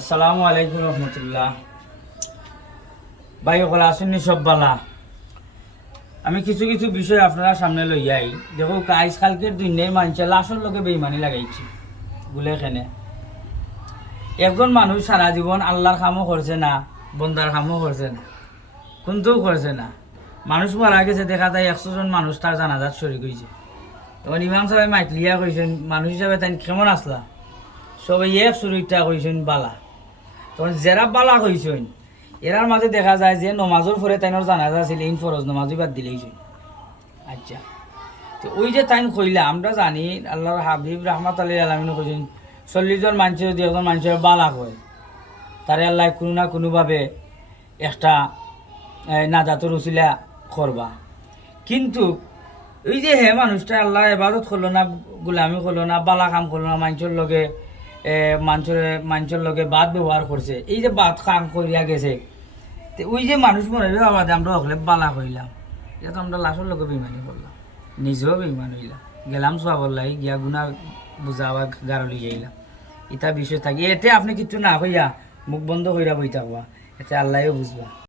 আসসালামু আলাইকুম রহমতুল্লাহ। ভাই ওকলা আসেননি সব বালা আমি কিছু কিছু বিষয় আপনারা সামনে লইয়াই দেখো আইস কালকের দিনে মানুষের লাশর লোকে বেইমানি লাগাইছি বলে এখানে একজন মানুষ সারা জীবন আল্লাহর কামও করছে না, বন্দার কামও করছে না কোনটাও করছে না। মানুষ মারা গেছে, দেখা যায় একশো জন মানুষ তার জানাজাত শরীর হয়েছে তখন ইমাম সাহেব মাইকলিয়া কইছেন, মানুষ হিসাবে তাই কেমন আসলা? সবাই এক শরীরটা কইছেন, বালা। তখন যারা বালা কইছেন এরার মাঝে দেখা যায় যে নমাজের পরে তাইনের জানাজা ছিল ইন ফরজ নমাজই বাদ দিলেইছেন আচ্ছা। তো ওই যে তাইন কইলা, আমরা জানি আল্লাহর হাবিব রহমত আলী আলমিন কইছেন চল্লিশ জন মানুষের যদি একজন মানুষের বালা কয় তারে আল্লাহ কোনো না কোনোভাবে একটা নাজাতুর উচিলা করবা। কিন্তু এই যে হে মানুষটা আল্লাহ এবাদত করল না, গুলামি করল না, বালা কাম করল না মানুষের লগে মানুষের মানুষের লগে বাদ ব্যবহার করছে। এই যে বাদ কাম করিয়া গেছে ওই যে মানুষ মনে হয় বাবা আমরা হলে বালা কইলাম এটা তো আমরা লাশের লগে বেমানি করলাম। নিজেও বেমান হইলাম। গেলাম সবাই গিয়া গুনা বুঝা আবার গারলি যাইলাম ইটা বিষয় থাকি। এতে আপনি কিছু না হইয়া মুখ বন্ধ কইরা বই থাকবা এতে আল্লাহও বুঝবা।